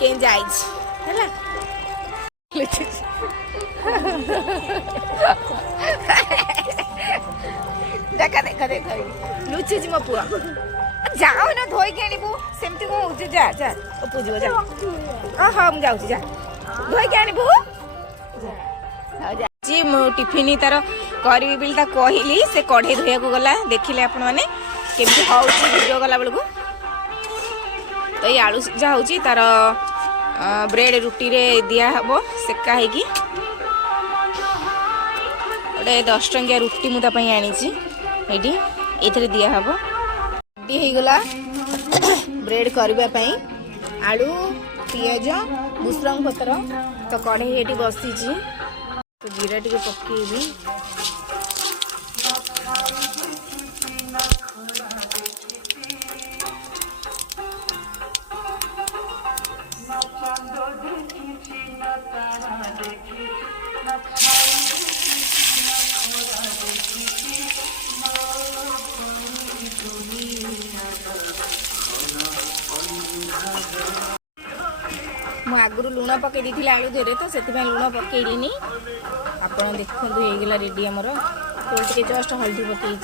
के जाई हैला देखा देखा देखा लुचि मो पुआ जाओ ना धोई के आनिबू सेमती को होउची जा जा पूजो जा हां हम जाउची जा धोई के आनिबू जी मो टिफिन तार करबी बिल ता कहली से कढ़े धोया को गला देखिले आपण माने केमती होउची वीडियो गला बेलको तो ये आलू सिझा होउची तार ब्रेड रुटी रे दिया हबो सेका है कि ओडे 10 टंकिया रुटी मुता पई आनी छी एडी एथरे दिया हबो डी हे गला ब्रेड करबा पई आलू पियाज भुसरंग पत्र तो कढ़े एटी बसी छी तो जीरा टिके पकेबी मु आगु लुण पकई दी आलू धीरे तो से लुण पकईली आप देखो होगा रेडी आमर तो जस्ट हल्दी पकई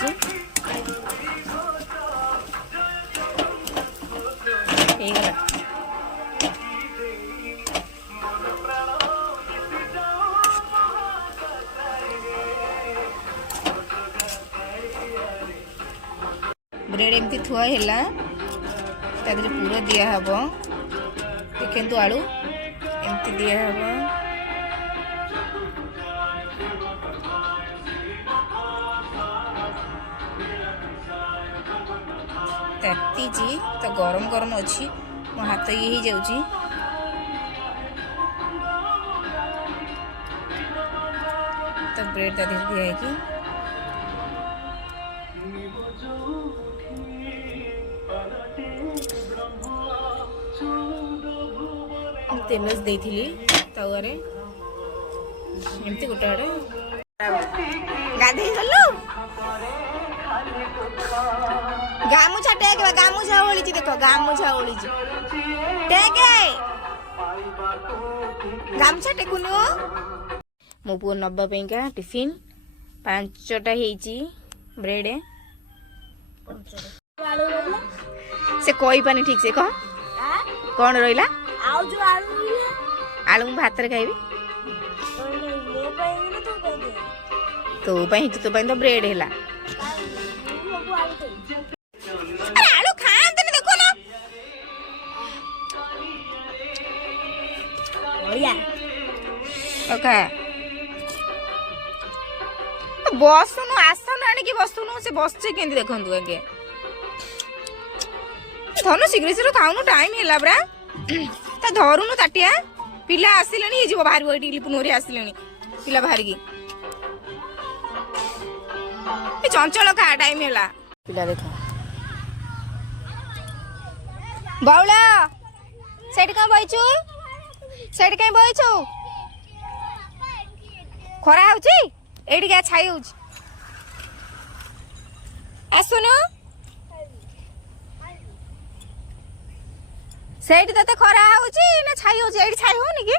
ब्रेड एमती थुआ है पूरा दिया हब देखु आलू एमती दिया हब तातीजी तो गरम गरम अच्छी मो हाथ ये ही जाऊँगी तो ब्रेड ता दिया है कि तेल देती तवे एमती गोटे आड़े गाधे गलु गामुछा टेक गामुछा ओली देख गामुछा ओली टेक गामुछा टेकुनु मो पुओ नब्बा का टिफिन 5टा ब्रेड से कोई पानी ठीक से कह कौन रहा आलू भात रे खाइबी तो ब्रेड है आलू खाते देखो ना बसुनु आसन आनिकी बसुनु से बसचे केंदी देखंतु आगे धनु शीघ्र शीघ्र खाऊनु टाइम हैला ब्रा ता धरुनु ताटिया पिला आसिलेनी हे जीव बाहर बैठी लिपुनोरी आसिलेनी पिला बाहर की ए चंचल खा टाइम हैला पिला देखो बाउला सेट का बइचू खरा होची एडी का छाई होची आसुनु सेठ तते खरा होची ना छाई होची एडी छाई होनी की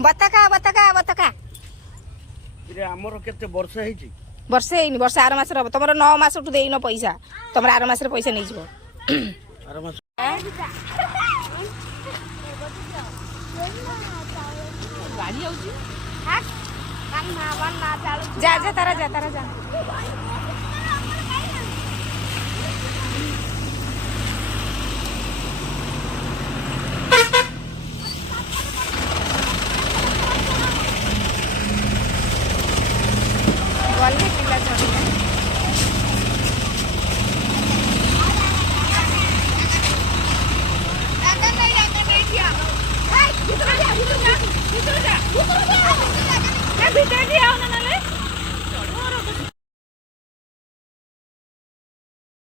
बतका रे हमर केते वर्ष हेची वर्ष हेनी वर्ष आर मास रे तमरो 9 मास टु देइनो पैसा तमरा आर मास रे पैसा नै जिवो आर मास गाड़ी आउची हां गाड़ी ना चालू जा तारा जा